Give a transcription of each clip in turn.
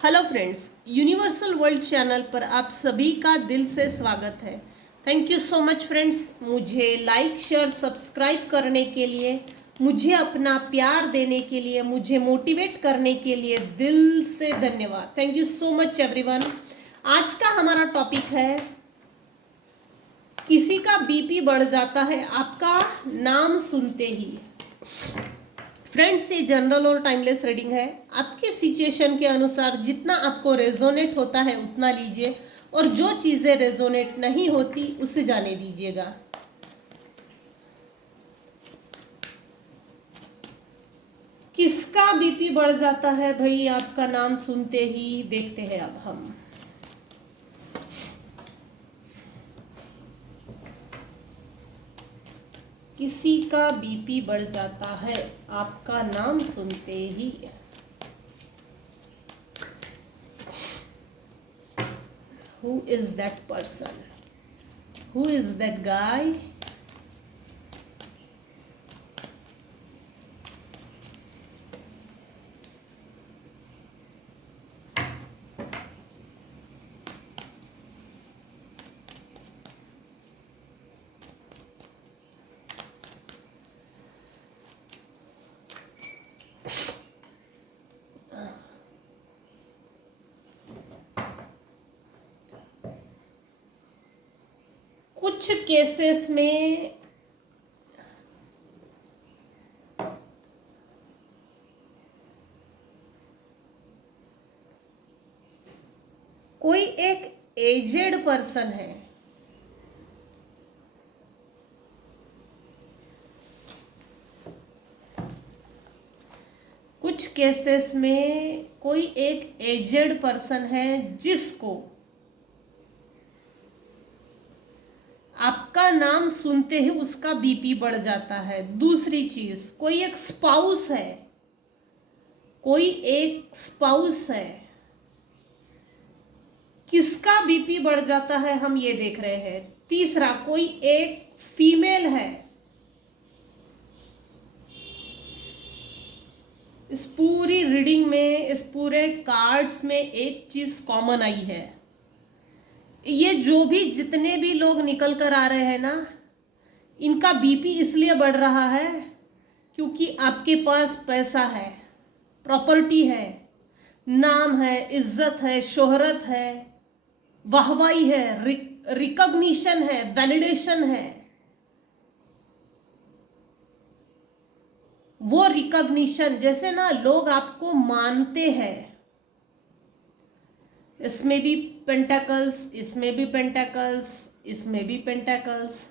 Hello friends, universal world channel पर आप सभी का दिल से स्वागत है। Thank you so much friends, मुझे लाइक शेयर सब्सक्राइब करने के लिए, मुझे अपना प्यार देने के लिए, मुझे मोटिवेट करने के लिए दिल से धन्यवाद। Thank you so much everyone. आज का हमारा टॉपिक है किसी का बीपी बढ़ जाता है आपका नाम सुनते ही। फ्रेंड्स, ये जनरल और टाइमलेस रीडिंग है। आपके सिचुएशन के अनुसार जितना आपको रेजोनेट होता है उतना लीजिए, और जो चीजें रेजोनेट नहीं होती उसे जाने दीजिएगा। किसका बीपी बढ़ जाता है भाई आपका नाम सुनते ही, देखते हैं अब हम। किसी का बीपी बढ़ जाता है आपका नाम सुनते ही। Who is that person? Who is that guy? कुछ केसेस में कोई एक एजेड पर्सन है, कुछ केसेस में कोई एक एजेड पर्सन है जिसको आपका नाम सुनते ही उसका बीपी बढ़ जाता है। दूसरी चीज, कोई एक स्पाउस है, कोई एक स्पाउस है, किसका बीपी बढ़ जाता है हम ये देख रहे हैं। तीसरा, कोई एक फीमेल है। इस पूरी रीडिंग में, इस पूरे कार्ड्स में एक चीज कॉमन आई है। ये जो भी जितने भी लोग निकल कर आ रहे हैं ना, इनका बीपी इसलिए बढ़ रहा है क्योंकि आपके पास पैसा है, प्रॉपर्टी है, नाम है, इज्जत है, शोहरत है, वाहवाही है, रिकॉग्निशन है, वैलिडेशन है। वो रिकॉग्निशन, जैसे ना लोग आपको मानते हैं। इसमें भी पेंटाकल्स, इसमें भी पेंटाकल्स, इसमें भी पेंटाकल्स।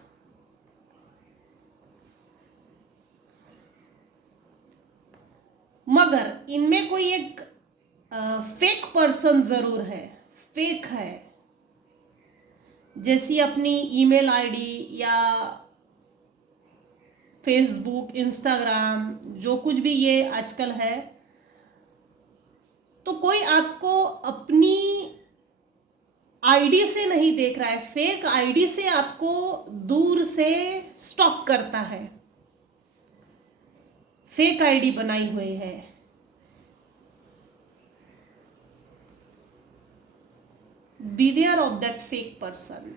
मगर इनमें कोई एक फेक पर्सन जरूर है, फेक है। जैसी अपनी ईमेल आईडी या फेसबुक, इंस्टाग्राम, जो कुछ भी ये आजकल है, तो कोई आपको अपनी आईडी से नहीं देख रहा है, फेक आईडी से आपको दूर से स्टॉक करता है, फेक आईडी बनाई हुई है। Beware of that fake person.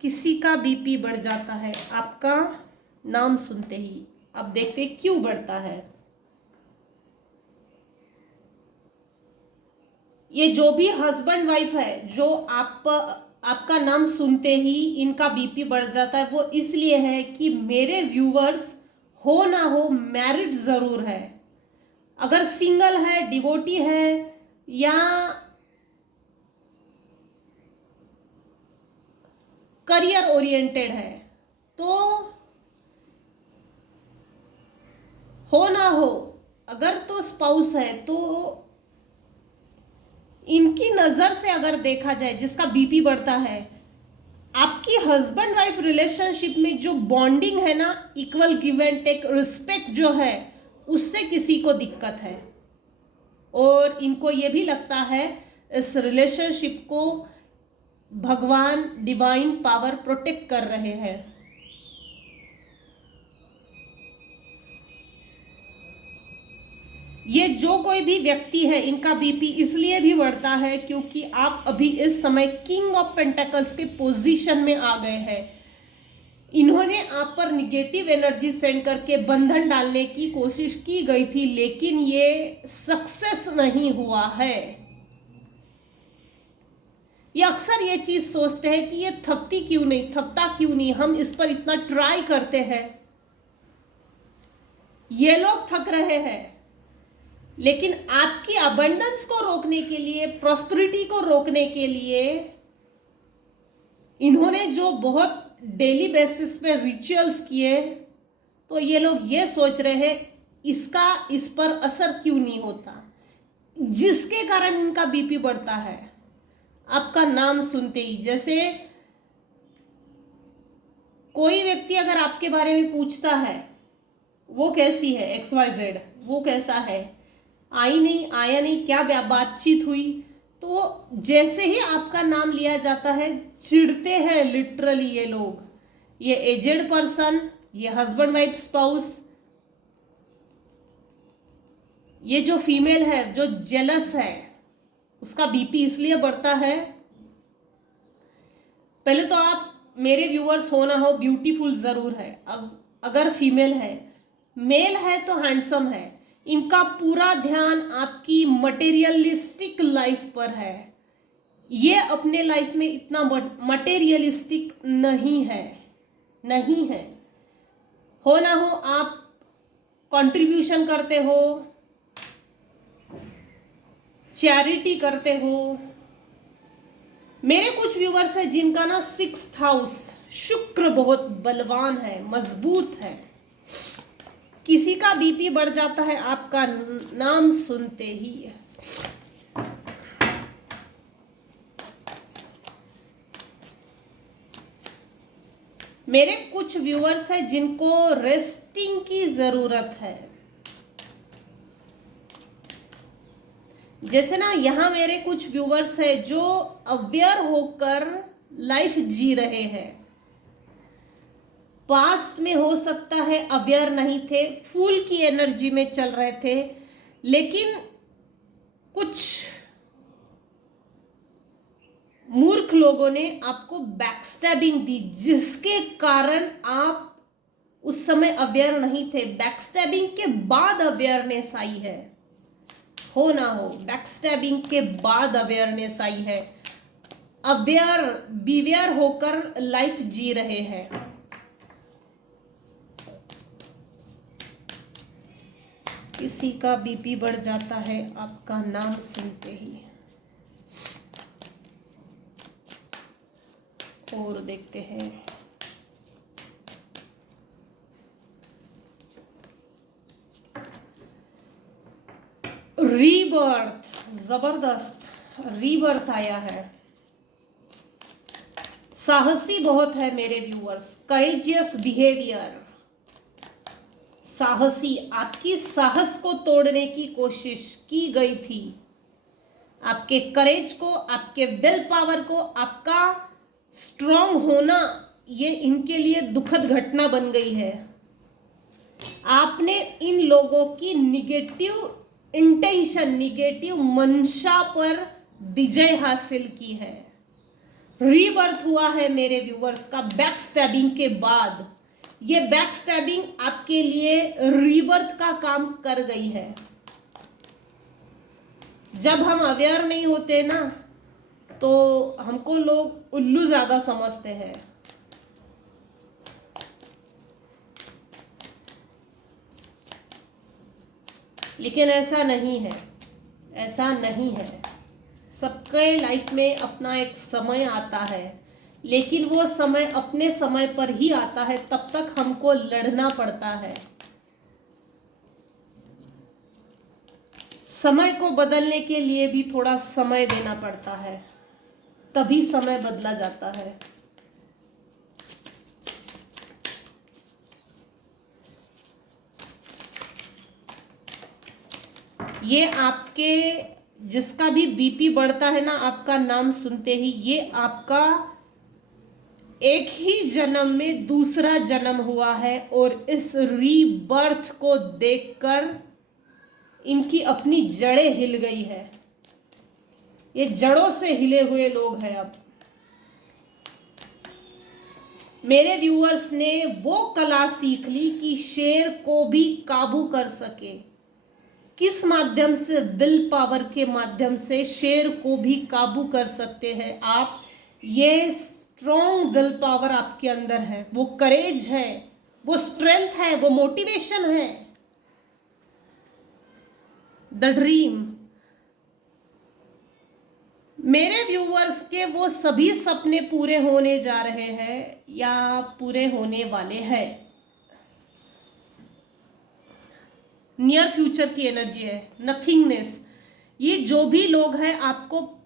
किसी का बीपी बढ़ जाता है आपका नाम सुनते ही। अब देखते क्यों बढ़ता है। ये जो भी हस्बैंड वाइफ है, जो आपका नाम सुनते ही इनका बीपी बढ़ जाता है, वो इसलिए है कि मेरे व्यूवर्स हो ना हो मैरिड जरूर है। अगर सिंगल है, डिवोटी है, या करियर ओरिएंटेड है, तो हो ना हो, अगर तो स्पाउस है, तो इनकी नजर से अगर देखा जाए, जिसका बीपी बढ़ता है, आपकी हस्बैंड वाइफ रिलेशनशिप में जो बॉन्डिंग है ना, equal give and take, respect जो है, उससे किसी को दिक्कत है। और इनको ये भी लगता है इस रिलेशनशिप को भगवान, डिवाइन पावर प्रोटेक्ट कर रहे हैं। ये जो कोई भी व्यक्ति है, इनका बीपी इसलिए भी बढ़ता है क्योंकि आप अभी इस समय किंग ऑफ पेंटेकल्स के पोजीशन में आ गए हैं। इन्होंने आप पर निगेटिव एनर्जी सेंड करके बंधन डालने की कोशिश की गई थी, लेकिन ये सक्सेस नहीं हुआ है। ये अक्सर ये चीज सोचते हैं कि ये थकता क्यों नहीं, हम इस पर इतना ट्राई करते हैं। ये लोग थक रहे हैं, लेकिन आपकी अबंडेंस को रोकने के लिए, प्रॉस्पेरिटी को रोकने के लिए इन्होंने जो बहुत डेली बेसिस पे रिचुअल्स किए, तो ये लोग ये सोच रहे हैं इस पर असर क्यों नहीं होता, जिसके कारण इनका बीपी बढ़ता है। आपका नाम सुनते ही, जैसे कोई व्यक्ति अगर आपके बारे में पूछता है वो कैसी है, XYZ, वो कैसा है, आया नहीं, क्या बातचीत हुई, तो जैसे ही आपका नाम लिया जाता है चिढ़ते हैं लिटरली ये लोग। ये एजेड पर्सन, ये हस्बैंड वाइफ स्पाउस, ये जो फीमेल है जो जेलस है, उसका बीपी इसलिए बढ़ता है। पहले तो आप मेरे व्यूअर्स हो ना हो, ब्यूटीफुल जरूर है। अगर फीमेल है, मेल है तो हैंडसम है। इनका पूरा ध्यान आपकी मटेरियलिस्टिक लाइफ पर है। ये अपने लाइफ में इतना मटेरियलिस्टिक नहीं है। हो ना हो आप कंट्रीब्यूशन करते हो, चैरिटी करते हो। मेरे कुछ व्यूवर्स है जिनका ना 6th हाउस शुक्र बहुत बलवान है, मजबूत है। किसी का बीपी बढ़ जाता है आपका नाम सुनते ही। मेरे कुछ व्यूअर्स हैं जिनको रेस्टिंग की जरूरत है। जैसे ना यहाँ मेरे कुछ व्यूअर्स हैं जो अवेयर होकर लाइफ जी रहे हैं। पास्ट में हो सकता है अवेयर नहीं थे, फूल की एनर्जी में चल रहे थे, लेकिन कुछ मूर्ख लोगों ने आपको बैकस्टैबिंग दी, जिसके कारण आप उस समय अवेयर नहीं थे। बैकस्टैबिंग के बाद अवेयरनेस आई है, हो ना हो, बैकस्टैबिंग के बाद अवेयरनेस आई है। बिवेयर होकर लाइफ जी रहे हैं। किसी का बीपी बढ़ जाता है आपका नाम सुनते ही। और देखते हैं, रीबर्थ, जबरदस्त रीबर्थ आया है। साहसी बहुत है मेरे व्यूअर्स, करेजियस बिहेवियर, साहसी। आपकी साहस को तोड़ने की कोशिश की गई थी, आपके करेज को, आपके विल पावर को, आपका स्ट्रांग होना, ये इनके लिए दुखद घटना बन गई है। आपने इन लोगों की निगेटिव इंटेंशन, निगेटिव मंशा पर विजय हासिल की है। रीबर्थ हुआ है मेरे व्यूअर्स का बैक स्टैबिंग के बाद। ये बैक स्टैबिंग आपके लिए रीबर्थ का काम कर गई है। जब हम अवेयर नहीं होते ना, तो हमको लोग उल्लू ज्यादा समझते हैं। लेकिन ऐसा नहीं है, ऐसा नहीं है। सबके लाइफ में अपना एक समय आता है, लेकिन वो समय अपने समय पर ही आता है, तब तक हमको लड़ना पड़ता है। समय को बदलने के लिए भी थोड़ा समय देना पड़ता है, तभी समय बदला जाता है। ये आपके, जिसका भी बीपी बढ़ता है ना आपका नाम सुनते ही, ये आपका एक ही जन्म में दूसरा जन्म हुआ है। और इस रीबर्थ को देखकर इनकी अपनी जड़ें हिल गई है, ये जड़ों से हिले हुए लोग हैं। अब मेरे व्यूअर्स ने वो कला सीख ली कि शेर को भी काबू कर सके। किस माध्यम से? विल पावर के माध्यम से शेर को भी काबू कर सकते हैं आप। ये स्ट्रॉन्ग विल पावर आपके अंदर है, वो करेज है, वो स्ट्रेंथ है, वो मोटिवेशन है। द ड्रीम, मेरे व्यूअर्स के वो सभी सपने पूरे होने जा रहे हैं या पूरे होने वाले हैं। नियर फ्यूचर की एनर्जी है, नथिंगनेस। ये जो भी लोग हैं, आपको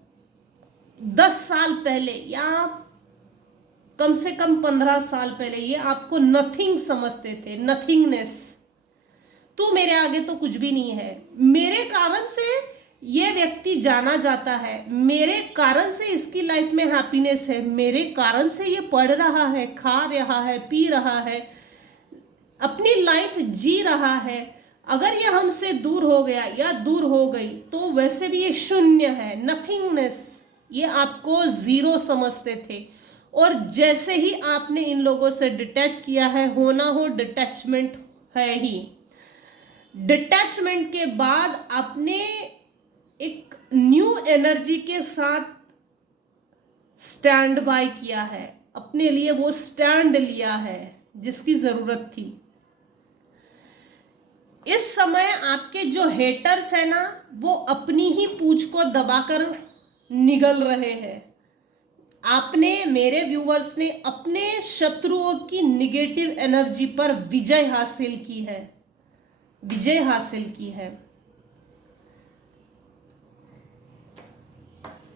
10 साल पहले या कम से कम 15 साल पहले ये आपको नथिंग समझते थे, नथिंगनेस। तू मेरे आगे तो कुछ भी नहीं है, मेरे कारण से ये व्यक्ति जाना जाता है, मेरे कारण से इसकी लाइफ में हैप्पीनेस है, मेरे कारण से ये पढ़ रहा है, खा रहा है, पी रहा है, अपनी लाइफ जी रहा है। अगर ये हमसे दूर हो गया या दूर हो गई तो वैसे भी ये शून्य है, नथिंगनेस। ये आपको जीरो समझते थे, और जैसे ही आपने इन लोगों से डिटैच किया है, होना हो डिटैचमेंट है ही। डिटैचमेंट के बाद आपने एक न्यू एनर्जी के साथ स्टैंड बाय किया है, अपने लिए वो स्टैंड लिया है जिसकी जरूरत थी। इस समय आपके जो हेटर्स है ना, वो अपनी ही पूंछ को दबाकर निगल रहे हैं। आपने, मेरे व्यूअर्स ने अपने शत्रुओं की निगेटिव एनर्जी पर विजय हासिल की है, विजय हासिल की है।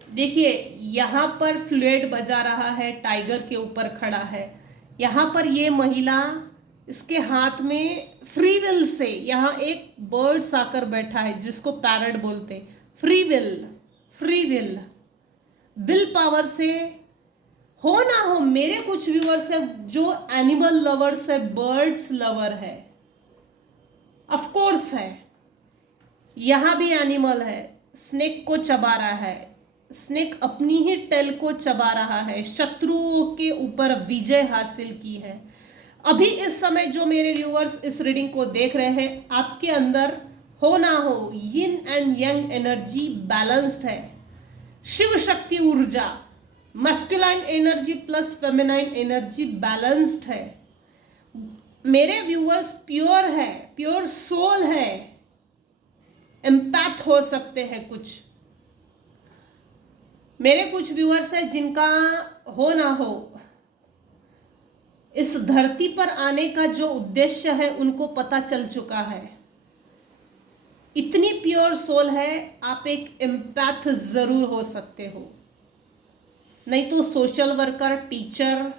देखिए यहां पर फ्लूइड बजा रहा है, टाइगर के ऊपर खड़ा है। यहां पर ये महिला, इसके हाथ में फ्री विल से यहाँ एक बर्ड्स आकर बैठा है जिसको पैरट बोलते। Free will, free will, will power से हो ना हो। मेरे कुछ व्यूअर्स है जो एनिमल लवर्स है, बर्ड्स लवर है, ऑफ कोर्स है। यहां भी एनिमल है, स्नेक को चबा रहा है, स्नेक अपनी ही टेल को चबा रहा है, शत्रुओं के ऊपर विजय हासिल की है। अभी इस समय जो मेरे व्यूअर्स इस रीडिंग को देख रहे हैं, आपके अंदर हो ना हो yin and young energy balanced है। शिव शक्ति ऊर्जा, masculine energy plus feminine energy balanced है। मेरे व्यूअर्स प्योर है, प्योर सोल है, एम्पैथ हो सकते हैं कुछ। मेरे कुछ व्यूअर्स है जिनका हो ना हो इस धरती पर आने का जो उद्देश्य है उनको पता चल चुका है। इतनी प्योर सोल है, आप एक एम्पैथ जरूर हो सकते हो, नहीं तो सोशल वर्कर, टीचर,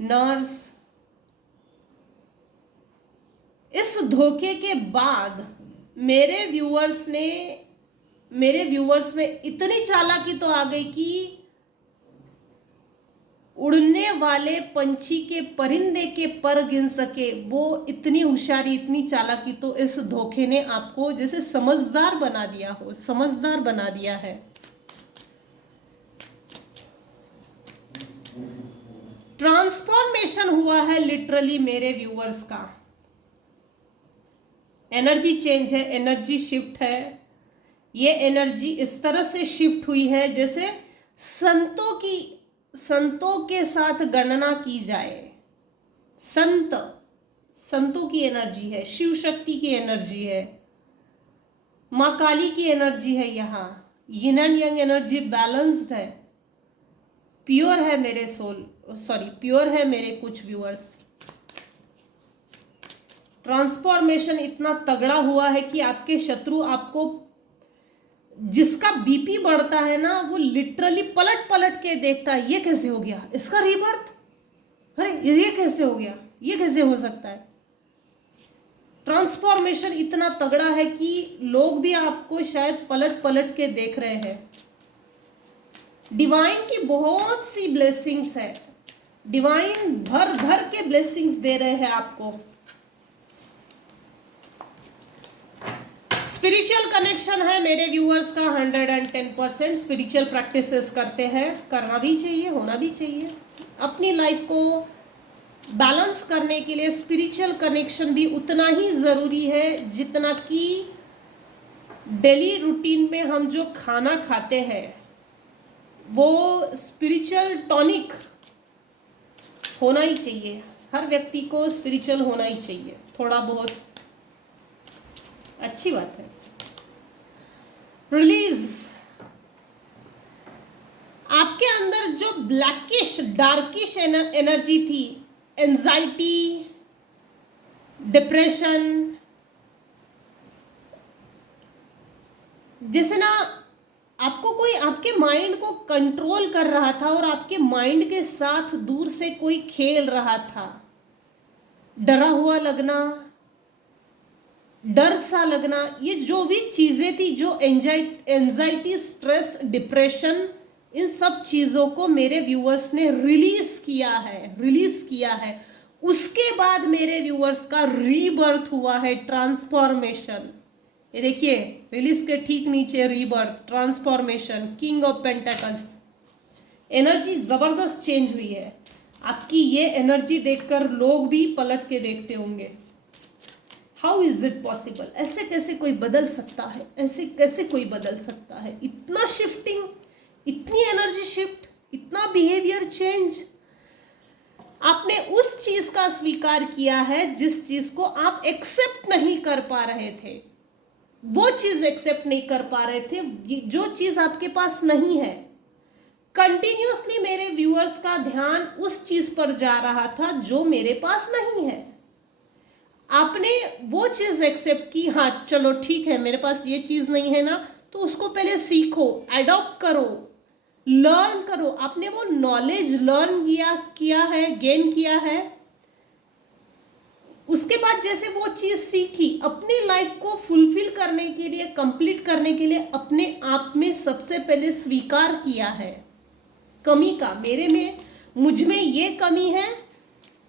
नर्स। इस धोखे के बाद मेरे व्यूअर्स में इतनी चालाकी तो आ गई कि उड़ने वाले पंछी के, परिंदे के पर गिन सके, वो इतनी होशियारी, इतनी चालाकी तो इस धोखे ने आपको जैसे समझदार बना दिया हो, समझदार बना दिया है। ट्रांसफॉर्मेशन हुआ है लिटरली मेरे व्यूअर्स का। एनर्जी चेंज है, एनर्जी शिफ्ट है। ये एनर्जी इस तरह से शिफ्ट हुई है जैसे संतों के साथ गणना की जाए। संतों की एनर्जी है, शिव शक्ति की एनर्जी है, माँ काली की एनर्जी है। यहाँ yin and young energy balanced है, प्योर है मेरे प्योर है मेरे कुछ व्यूअर्स। ट्रांसफॉर्मेशन इतना तगड़ा हुआ है कि आपके शत्रु, आपको जिसका बीपी बढ़ता है ना, वो लिटरली पलट पलट के देखता है, ये कैसे हो गया, इसका रीबर्थ, अरे ये कैसे हो गया, ये कैसे हो सकता है। ट्रांसफॉर्मेशन इतना तगड़ा है कि लोग भी आपको शायद पलट पलट के देख रहे हैं। डिवाइन की बहुत सी ब्लेसिंग्स है, डिवाइन भर भर के ब्लेसिंग्स दे रहे हैं आपको। स्पिरिचुअल कनेक्शन है मेरे व्यूअर्स का 110%। स्पिरिचुअल प्रैक्टिसेस करते हैं, करना भी चाहिए, होना भी चाहिए। अपनी लाइफ को बैलेंस करने के लिए स्पिरिचुअल कनेक्शन भी उतना ही ज़रूरी है जितना कि डेली रूटीन में हम जो खाना खाते हैं वो स्पिरिचुअल टॉनिक होना ही चाहिए। हर व्यक्ति को स्पिरिचुअल होना ही चाहिए, थोड़ा बहुत अच्छी बात है। रिलीज, आपके अंदर जो ब्लैकिश डार्किश एनर्जी थी, एंजाइटी, डिप्रेशन, जैसे ना आपको कोई आपके माइंड को कंट्रोल कर रहा था और आपके माइंड के साथ दूर से कोई खेल रहा था, डरा हुआ लगना, डर सा लगना, ये जो भी चीजें थी, जो एंजाइटी, स्ट्रेस, डिप्रेशन, इन सब चीजों को मेरे व्यूअर्स ने रिलीज किया है। उसके बाद मेरे व्यूअर्स का रीबर्थ हुआ है, ट्रांसफॉर्मेशन। ये देखिए, रिलीज के ठीक नीचे rebirth, transformation, king of pentacles. Energy जबरदस्त चेंज हुई है आपकी। ये एनर्जी देखकर लोग भी पलट के देखते होंगे, हाउ इज इट पॉसिबल, ऐसे कैसे कोई बदल सकता है, ऐसे कैसे कोई बदल सकता है, इतना शिफ्टिंग, इतनी एनर्जी शिफ्ट, इतना बिहेवियर चेंज। आपने उस चीज का स्वीकार किया है जिस चीज को आप एक्सेप्ट नहीं कर पा रहे थे, वो चीज एक्सेप्ट नहीं कर पा रहे थे, जो चीज आपके पास नहीं है। कंटिन्यूअसली मेरे व्यूअर्स का ध्यान उस चीज पर जा रहा था जो मेरे पास नहीं है। आपने वो चीज एक्सेप्ट की, हाँ चलो ठीक है, मेरे पास ये चीज नहीं है ना, तो उसको पहले सीखो, एडॉप्ट करो, लर्न करो। आपने वो नॉलेज लर्न किया है, गेन किया है। उसके बाद जैसे वो चीज सीखी, अपनी लाइफ को फुलफिल करने के लिए, कंप्लीट करने के लिए अपने आप में सबसे पहले स्वीकार किया है कमी का, मेरे में, मुझ में ये कमी है,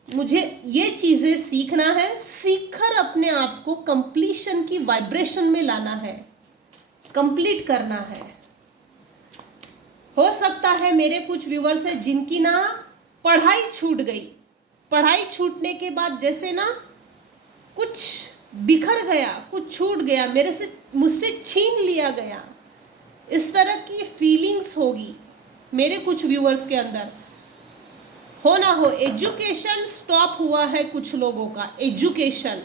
मुझे ये चीजें सीखना है, सीखकर अपने आप को कंप्लीशन की वाइब्रेशन में लाना है, कंप्लीट करना है। हो सकता है मेरे कुछ व्यूअर्स है जिनकी ना पढ़ाई छूट गई, पढ़ाई छूटने के बाद जैसे ना कुछ बिखर गया, कुछ छूट गया, मुझसे छीन लिया गया, इस तरह की फीलिंग्स होगी मेरे कुछ व्यूअर्स के अंदर। हो ना हो, एजुकेशन स्टॉप हुआ है कुछ लोगों का, एजुकेशन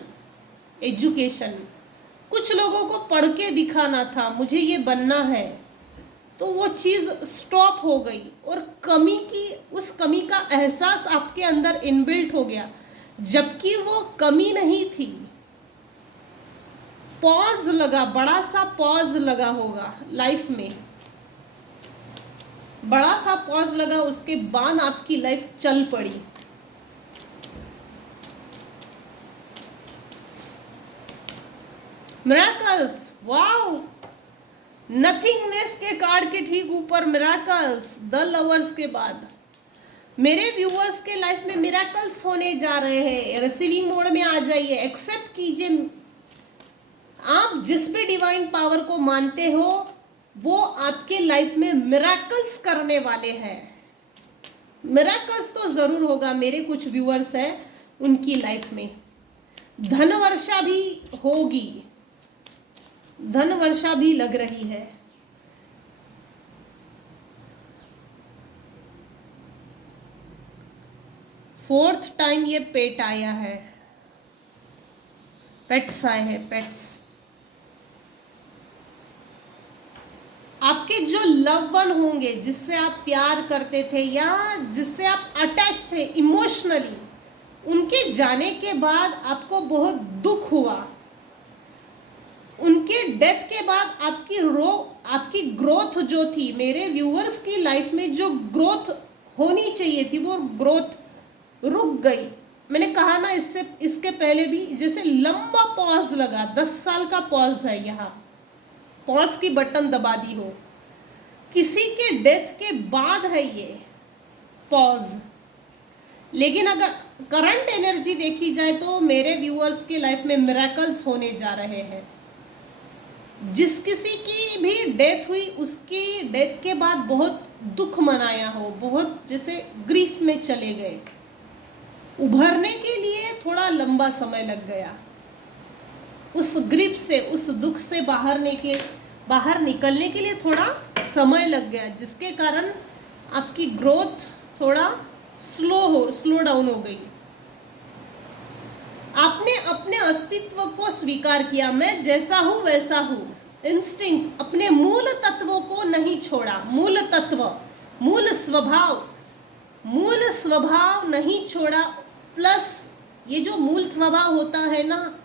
कुछ लोगों को पढ़ के दिखाना था, मुझे ये बनना है, तो वो चीज स्टॉप हो गई और उस कमी का एहसास आपके अंदर इनबिल्ट हो गया, जबकि वो कमी नहीं थी। पॉज लगा, बड़ा सा पॉज लगा होगा लाइफ में, बड़ा सा पॉज लगा, उसके बाद आपकी लाइफ चल पड़ी। मिरेकल्स, वाओ, नथिंगनेस के कार्ड के ठीक ऊपर मिरेकल्स, द लवर्स के बाद मेरे व्यूअर्स के लाइफ में मिरेकल्स होने जा रहे हैं। रिसीविंग मोड में आ जाइए, एक्सेप्ट कीजिए। आप जिस भी डिवाइन पावर को मानते हो वो आपके लाइफ में मिरेकल्स करने वाले हैं। मिरेकल्स तो जरूर होगा। मेरे कुछ व्यूअर्स हैं, उनकी लाइफ में धन वर्षा भी होगी, धन वर्षा भी लग रही है। फोर्थ टाइम ये पेट आया है, पेट्स आए हैं, पेट्स। आपके जो लव वन होंगे, जिससे आप प्यार करते थे या जिससे आप अटैच थे इमोशनली, उनके जाने के बाद आपको बहुत दुख हुआ। उनके डेथ के बाद आपकी ग्रोथ जो थी, मेरे व्यूअर्स की लाइफ में जो ग्रोथ होनी चाहिए थी, वो ग्रोथ रुक गई। मैंने कहा ना इसके पहले भी, जैसे लंबा पॉज लगा, 10 साल का पॉज है, यहाँ पॉज की बटन दबा दी हो, किसी के डेथ के बाद है ये पॉज। लेकिन अगर करंट एनर्जी देखी जाए तो मेरे व्यूअर्स की लाइफ में मिरेकल्स होने जा रहे हैं। जिस किसी की भी डेथ हुई उसकी डेथ के बाद बहुत दुख मनाया हो, बहुत जैसे ग्रीफ में चले गए, उभरने के लिए थोड़ा लंबा समय लग गया, उस ग्रिप से, उस दुख से बाहर निकलने के लिए थोड़ा समय लग गया, जिसके कारण आपकी ग्रोथ थोड़ा स्लो डाउन हो गई। आपने अपने अस्तित्व को स्वीकार किया, मैं जैसा हूं वैसा हूं, इंस्टिंक्ट, अपने मूल तत्वों को नहीं छोड़ा, मूल तत्व, मूल स्वभाव नहीं छोड़ा। प्लस ये जो मूल स्वभाव होता है ना,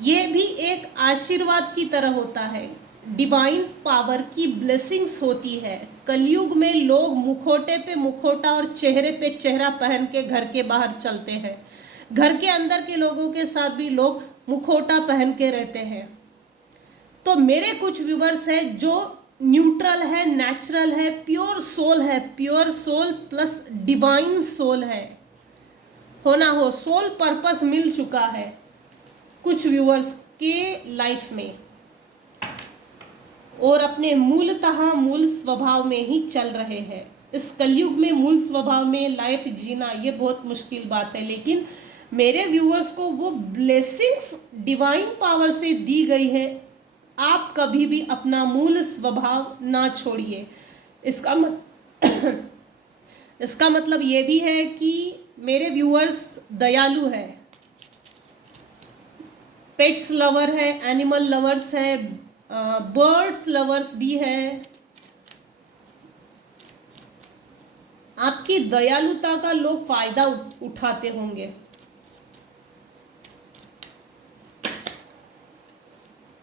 ये भी एक आशीर्वाद की तरह होता है, डिवाइन पावर की ब्लेसिंग्स होती है। कलयुग में लोग मुखोटे पे मुखोटा और चेहरे पे चेहरा पहन के घर के बाहर चलते हैं, घर के अंदर के लोगों के साथ भी लोग मुखोटा पहन के रहते हैं। तो मेरे कुछ व्यूवर्स हैं जो न्यूट्रल है, नेचुरल है, pure soul plus divine soul है, होना हो, सोल पर्पस मिल चुका है कुछ व्यूअर्स के लाइफ में, और अपने मूल स्वभाव में ही चल रहे हैं। इस कलयुग में मूल स्वभाव में लाइफ जीना ये बहुत मुश्किल बात है, लेकिन मेरे व्यूअर्स को वो ब्लेसिंग्स डिवाइन पावर से दी गई है। आप कभी भी अपना मूल स्वभाव ना छोड़िए। इसका इसका मतलब ये भी है कि मेरे व्यूअर्स दयालु है, पेट्स लवर है, एनिमल लवर्स है, बर्ड्स लवर्स भी है। आपकी दयालुता का लोग फायदा उठाते होंगे।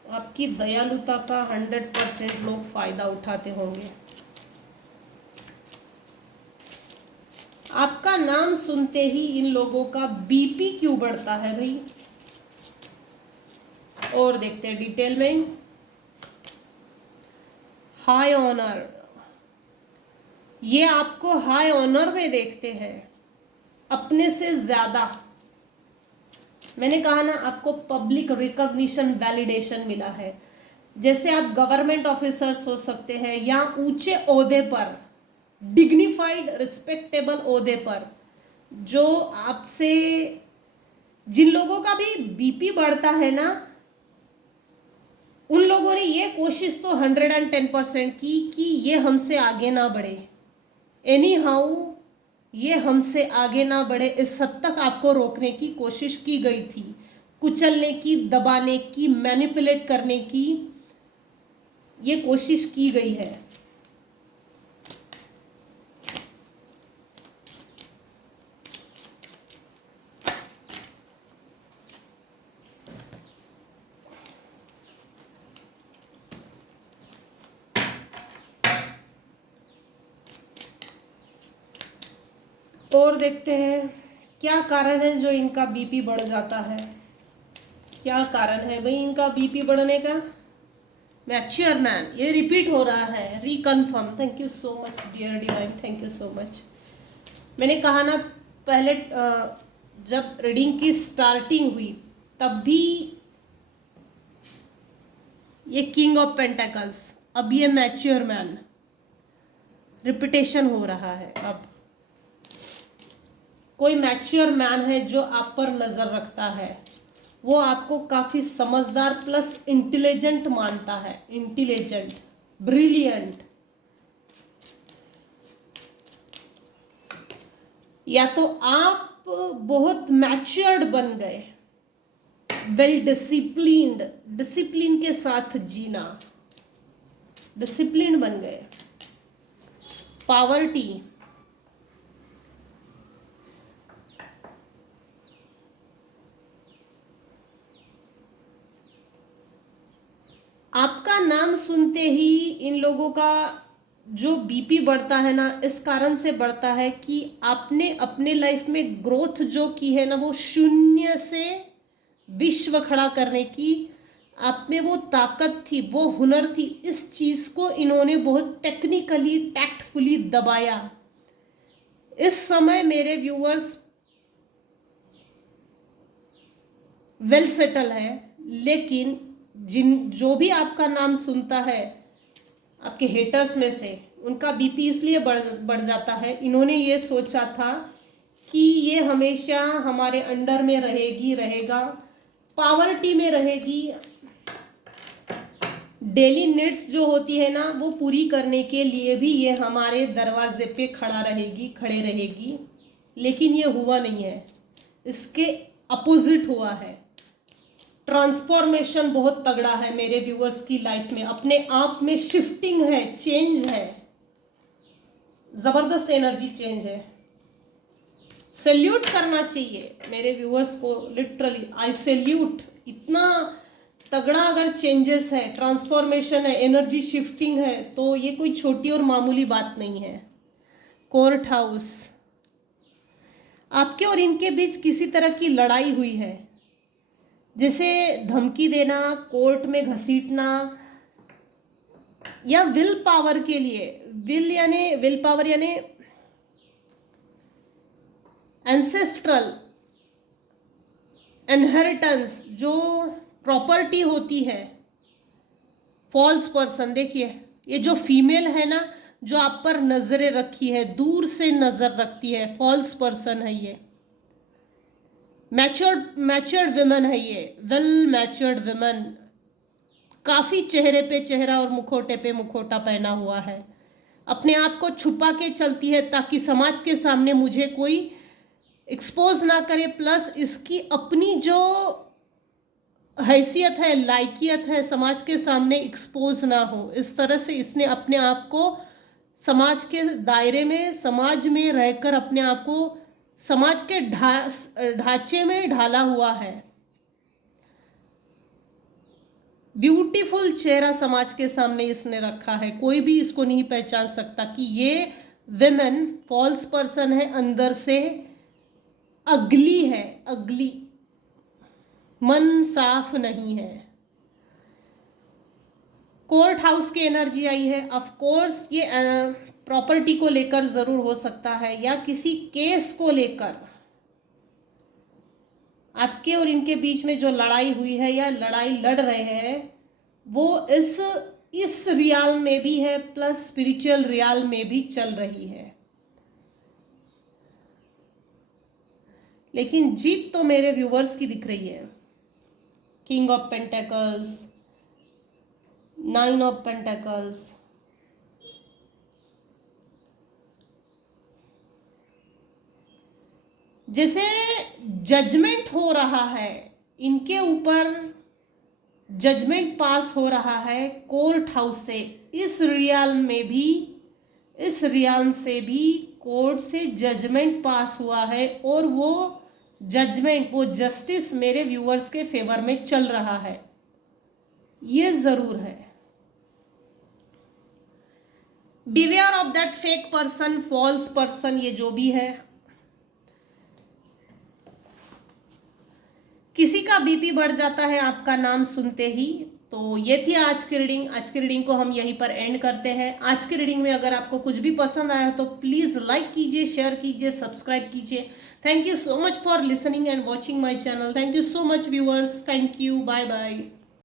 आपकी दयालुता का 100% लोग फायदा उठाते होंगे। आपका नाम सुनते ही इन लोगों का बीपी क्यों बढ़ता है भाई? और देखते हैं डिटेल में। हाई ऑनर, ये आपको हाई ऑनर में देखते हैं, अपने से ज्यादा। मैंने कहा ना, आपको पब्लिक रिकॉग्निशन, वैलिडेशन मिला है। जैसे आप गवर्नमेंट ऑफिसर्स हो सकते हैं, या ऊंचे ओहदे पर, डिग्निफाइड रिस्पेक्टेबल ओहदे पर, जो आपसे, जिन लोगों का भी बीपी बढ़ता है ना, उन लोगों ने ये कोशिश तो 110% की कि ये हमसे आगे ना बढ़े, एनी हाउ ये हमसे आगे ना बढ़े। इस हद तक आपको रोकने की कोशिश की गई थी, कुचलने की, दबाने की, मैनिपुलेट करने की ये कोशिश की गई है। और देखते हैं क्या कारण है जो इनका बीपी बढ़ जाता है। क्या कारण है भाई इनका बीपी बढ़ने का? मैच्योर मैन, ये रिपीट हो रहा है, reconfirm. Thank you so much dear divine, thank you so much. मैंने कहा ना पहले, जब रीडिंग की स्टार्टिंग हुई तब भी ये किंग ऑफ पेंटेकल्स, अब ये मैच्योर मैन, रिपीटेशन हो रहा है। अब कोई मैच्योर मैन है जो आप पर नजर रखता है, वो आपको काफी समझदार प्लस इंटेलिजेंट मानता है, इंटेलिजेंट, ब्रिलियंट। या तो आप बहुत मैच्योर्ड बन गए, वेल डिसिप्लिन्ड, डिसिप्लिन के साथ जीना, डिसिप्लिन बन गए। पावर्टी, आपका नाम सुनते ही इन लोगों का जो बीपी बढ़ता है ना, इस कारण से बढ़ता है कि आपने अपने लाइफ में ग्रोथ जो की है ना, वो शून्य से विश्व खड़ा करने की आप में वो ताकत थी, वो हुनर थी। इस चीज को इन्होंने बहुत टेक्निकली, टैक्टफुली दबाया। इस समय मेरे व्यूअर्स वेल सेटल है, लेकिन जो भी आपका नाम सुनता है आपके हेटर्स में से, उनका बीपी इसलिए बढ़ जाता है, इन्होंने ये सोचा था कि ये हमेशा हमारे अंडर में रहेगा, पावर्टी में रहेगी, डेली नीड्स जो होती है ना वो पूरी करने के लिए भी ये हमारे दरवाजे पे खड़े रहेगी। लेकिन ये हुआ नहीं है, इसके अपोजिट हुआ है। ट्रांसफॉर्मेशन बहुत तगड़ा है मेरे व्यूअर्स की लाइफ में, अपने आप में शिफ्टिंग है, चेंज है, जबरदस्त एनर्जी चेंज है। सैल्यूट करना चाहिए मेरे व्यूअर्स को, लिटरली आई सैल्यूट। इतना तगड़ा अगर चेंजेस है, ट्रांसफॉर्मेशन है, एनर्जी शिफ्टिंग है, तो ये कोई छोटी और मामूली बात नहीं है। कोर्ट हाउस, आपके और इनके बीच किसी तरह की लड़ाई हुई है, जैसे धमकी देना, कोर्ट में घसीटना, या विल पावर के लिए, विल पावर यानी एंसेस्ट्रल इनहेरिटेंस, जो प्रॉपर्टी होती है। फॉल्स पर्सन, देखिए ये जो फीमेल है ना, जो आप पर नजरें रखी है, दूर से नजर रखती है, फॉल्स पर्सन है ये। मैच्योर्ड विमेन है ये, वेल मैच्योर्ड विमेन, काफी चेहरे पे चेहरा और मुखोटे पे मुखोटा पहना हुआ है, अपने आप को छुपा के चलती है ताकि समाज के सामने मुझे कोई एक्सपोज ना करे, प्लस इसकी अपनी जो हैसियत है, लायकियत है, समाज के सामने एक्सपोज ना हो। इस तरह से इसने अपने आप को समाज के दायरे में, समाज में रहकर अपने आप को समाज के ढांचे में ढाला हुआ है। ब्यूटीफुल चेहरा समाज के सामने इसने रखा है, कोई भी इसको नहीं पहचान सकता कि ये विमेन फॉल्स पर्सन है, अंदर से अगली है, अगली, मन साफ नहीं है। कोर्ट हाउस की एनर्जी आई है। ऑफ कोर्स ये प्रॉपर्टी को लेकर जरूर हो सकता है, या किसी केस को लेकर आपके और इनके बीच में जो लड़ाई हुई है या लड़ाई लड़ रहे हैं, वो इस रियाल में भी है, प्लस स्पिरिचुअल रियाल में भी चल रही है। लेकिन जीत तो मेरे व्यूवर्स की दिख रही है। King of pentacles, 9 of pentacles, जैसे जजमेंट हो रहा है इनके ऊपर, जजमेंट पास हो रहा है कोर्ट हाउस से। इस रियाल में भी, इस रियाल से भी कोर्ट से जजमेंट पास हुआ है, और वो जजमेंट, वो जस्टिस मेरे व्यूअर्स के फेवर में चल रहा है, ये जरूर है। Beware of that fake person, false person, ये जो भी है। किसी का बीपी बढ़ जाता है आपका नाम सुनते ही। तो ये थी आज की रीडिंग। आज की रीडिंग को हम यहीं पर एंड करते हैं। आज की रीडिंग में अगर आपको कुछ भी पसंद आया तो प्लीज लाइक कीजिए, शेयर कीजिए, सब्सक्राइब कीजिए। Thank you so much for listening and watching my channel. Thank you so much viewers. Thank you, bye bye.